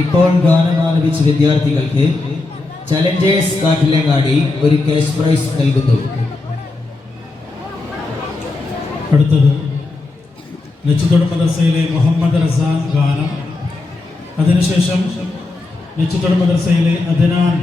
ഇപ്പോൾ ഗാനം ആലപിച്ച വിദ്യാർത്ഥികൾക്ക് ചലഞ്ചേഴ്സ് കാട്ടിലങ്ങാടി ഒരു ക്യാഷ് പ്രൈസ് നൽകുന്നു. അടുത്തത് നെച്ചിത്തോട് മദ്രസയിലെ മുഹമ്മദ് റസാൻ ഗാനം. അതിനുശേഷം നെച്ചിത്തോട് മദ്രസയിലെ അദ്നാൻ